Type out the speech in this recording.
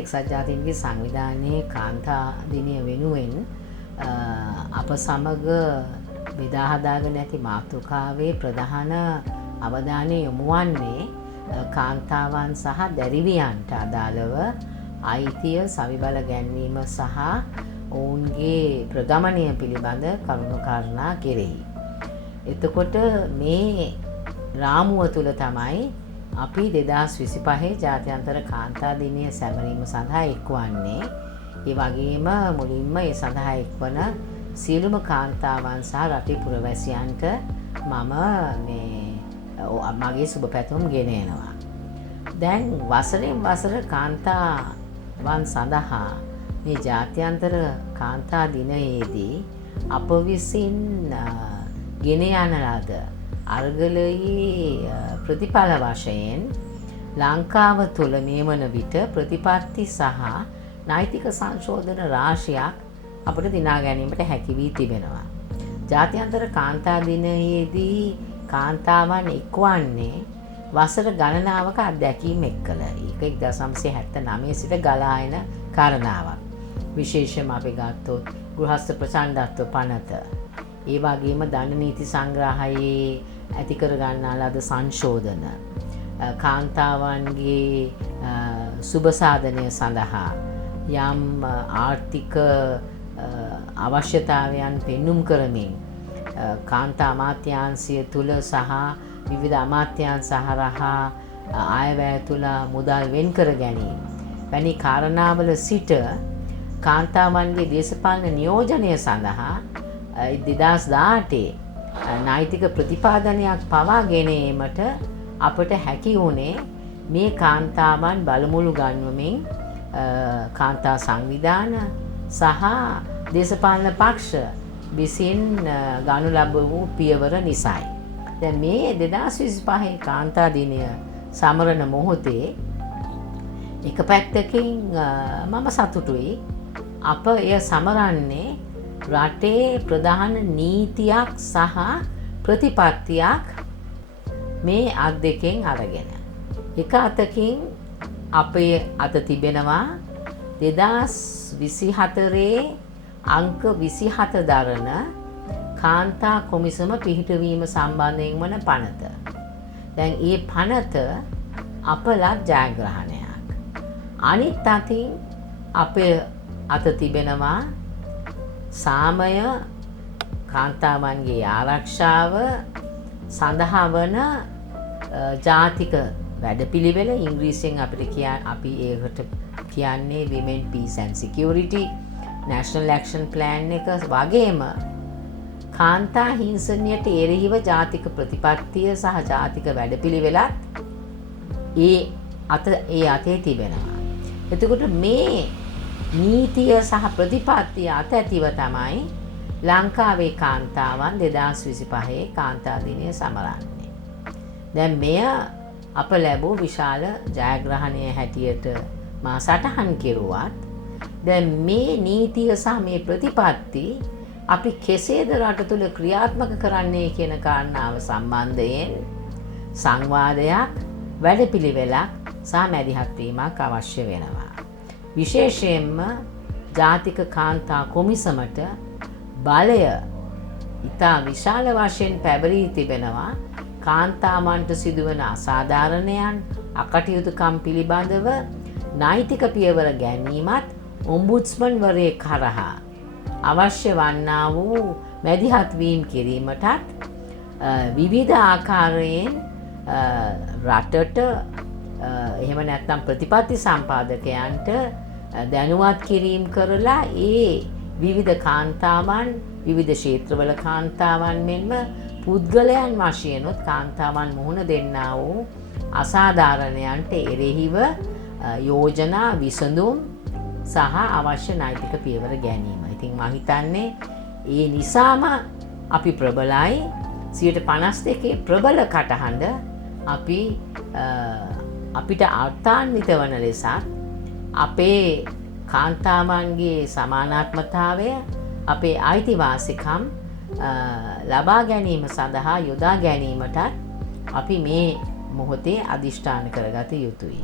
එක්සත් ජාතීන්ගේ සංවිධානයේ කාන්තා දිනය වෙනුවෙන් අප සමග බෙදා හදාගෙන ඇති මාතෘකාවේ ප්‍රධාන අවධානය යොමු වන්නේ කාන්තාවන් සහ දැරිවියන්ට අදාළව අයිතිය සවිබල ගැන්වීම සහ ඔවුන්ගේ ප්‍රගමනය පිළිබඳ කරුණු කාරණා කෙරෙහි. එතකොට මේ රාමුව තුළ තමයි අපි 2025 ජාත්‍යන්තර කාන්තා දිනය සැමරීම සඳහා එක්වන්නේ. ඒ වගේම මුලින්ම ඒ සඳහා එක්වන සියලුම කාන්තාවන් සහ රටේ පුරවැසියන්ට මගේ සුබ පැතුම් ගෙන එනවා. දැන් වසරෙන් වසර කාන්තාවන් සඳහා මේ ජාත්‍යන්තර කාන්තා දිනයේදී අප විසින් ගෙන යන ලද අර්ගලයේ ප්‍රතිඵල වශයෙන් ලංකාව තුළ මේ වන විට ප්‍රතිපත්ති සහ නෛතික සංශෝධන රාශියක් අපට දිනා ගැනීමට හැකි වී තිබෙනවා. ජාත්‍යන්තර කාන්තා දිනයේදී කාන්තාවන් එක්වන්නේ වසර ගණනාවක අත්දැකීම් එක්කල. ඒක 1979 සිට ගලා එන කාරණාවක්. විශේෂයෙන්ම අපි ගත්තොත් ගෘහස්ත ප්‍රචණ්ඩත්ව පනත, ඒ වගේම දඬු නීති සංග්‍රහයේ ඇති කර ගන්නා ලද සංශෝධන, කාන්තාවන්ගේ සුබ සාධනය සඳහා යම් ආර්ථික අවශ්‍යතාවයන් පෙන්눔 කරමින් කාන්තා අමාත්‍යාංශය තුල සහ විවිධ අමාත්‍යාංශ හරහා ආයවැය තුල මුදල් වෙන් කර ගැනීම වැනි කාරණාවල සිට කාන්තාවන්ගේ දේශපාලන නියෝජනය සඳහා 2018 නෛතික ප්‍රතිපාදනයක් පවා ගෙන ඒමට අපට හැකි වුණේ මේ කාන්තාවන් බලමුළු ගන්වමින් කාන්තා සංවිධාන සහ දේශපාලන පක්ෂ විසින් ගනු ලැබූ පියවර නිසායි. දැන් මේ 2025 කාන්තා දිනය සමරන මොහොතේ එක පැත්තකින් මම සතුටුයි. අප එය සමරන්නේ රටේ ප්‍රධාන නීතියක් සහ ප්‍රතිපත්තියක් මේ අත් දෙකෙන් අරගෙන. එක අතකින් අපේ අත තිබෙනවා 2024 අංක 27 දරන කාන්තා කොමිසම පිහිටවීම සම්බන්ධයෙන් වන පනත. දැන් මේ පනත අපලත් ජයග්‍රහණයක්. අනිත් අතින් අපේ අත තිබෙනවා සාමය කාන්තාවන්ගේ ආරක්ෂාව සඳහා වන ජාතික වැඩපිළිවෙල, ඉංග්‍රීසියෙන් අපි ඒකට කියන්නේ Women Peace and Security National Action Plan එක වගේම කාන්තා හිංසනයට එරෙහිව ජාතික ප්‍රතිපත්තිය සහ ජාතික වැඩපිළිවෙලත් ඒ අතේ තිබෙනවා. එතකොට මේ නීතිය සහ ප්‍රතිපත්තිය අත ඇතිව තමයි ලංකාවේ කාන්තාවන් 2025 කාන්තා දිනය සමරන්නේ. දැන් මෙය අප ලැබූ විශාල ජයග්‍රහණය හැටියට මා සටහන් කෙරුවත් දැන් මේ නීතිය සහ මේ ප්‍රතිපත්ති අපි කෙසේද රට තුළ ක්‍රියාත්මක කරන්නේ කියන කාරණාව සම්බන්ධයෙන් සංවාදයක්, වැඩපිළිවෙලක් සහ මැදිහත් වීමක් අවශ්‍ය වෙනවා. විශේෂයෙන්ම ජාතික කාන්තා කොමිසමට බලය ඉතා විශාල වශයෙන් පැවරී තිබෙනවා. කාන්තාවන්ට සිදුවන අසාධාරණයන්, අකටයුතුකම් පිළිබඳව නෛතික පියවර ගැනීමත් ඔම්බුඩ්ස්මන් වරයෙක් හරහා අවශ්‍ය වන්නා වූ මැදිහත් වීම කිරීමටත් විවිධ ආකාරයෙන් රටට එහෙම නැත්නම් ප්‍රතිපත්ති සම්පාදකයන්ට දැනුවත් කිරීම කරලා ඒ විවිධ කාන්තාවන්, විවිධ ක්ෂේත්‍රවල කාන්තාවන් මෙන්ම පුද්ගලයන් වශයෙන්ුත් කාන්තාවන් මුහුණ දෙන්නා වූ අසාධාරණයන්ට එරෙහිව යෝජනා, විසඳුම් සහ අවශ්‍ය නෛතික පියවර ගැනීම. ඉතින් මම හිතන්නේ ඒ නිසාම අපි ප්‍රබලයි. 52 ප්‍රබල කටහඬ අපිට අර්ථාන්විත වන ලෙසත් අපේ කාන්තාවන්ගේ සමානාත්මතාවය, අපේ අයිතිවාසිකම් ලබා ගැනීම සඳහා යොදා ගැනීමටත් අපි මේ මොහොතේ අදිෂ්ඨාන කරගත යුතුයි.